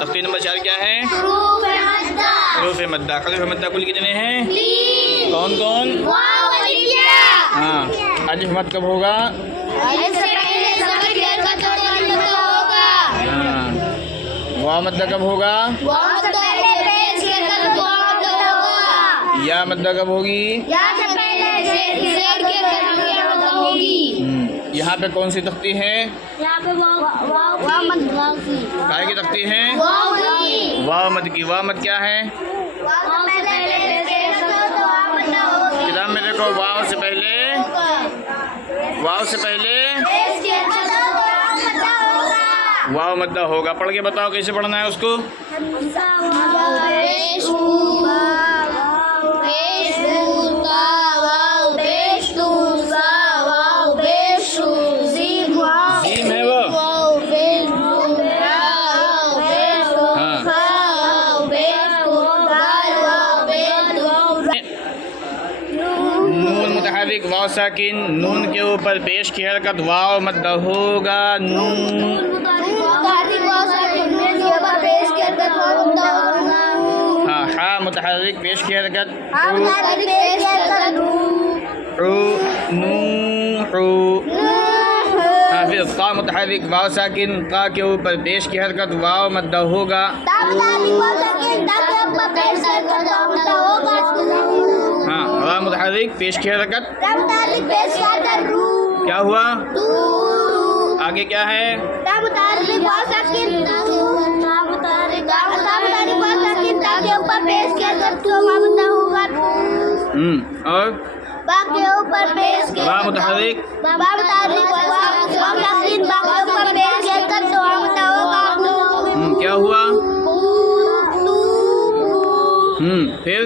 तख्ती नंबर 4 क्या है? हरूफ मद्दा। हरूफ मद्दा कुल कितने हैं? कौन कौन? हाँ, अलिफ मद कब होगा? हाँ, वाव मद्दा कब होगा? या मद्दा कब होगी? यहाँ पे कौन सी तख्ती है? काय की तख्ती है? वाव मद की। वाव मद क्या है? किताब में देखो, वाव से पहले वाव मद्दा होगा। पढ़ के बताओ कैसे पढ़ना है उसको। जीम है वो। नून मुतहर्रिक वाव साकिन, नून के ऊपर पेश की हरकत वाव मद्दा होगा। नून हाँ, हा मुतहर्रिक पेश की हरकत हाँ, फिर ता मुतहर्रिक वाव साकिन, ता के ऊपर पेश की हरकत वाव मद्दा होगा। हाँ, रा मुतहर्रिक पेश की हरकत क्या हुआ? आगे क्या है? और बा मुतहर्रिक क्या हुआ? फिर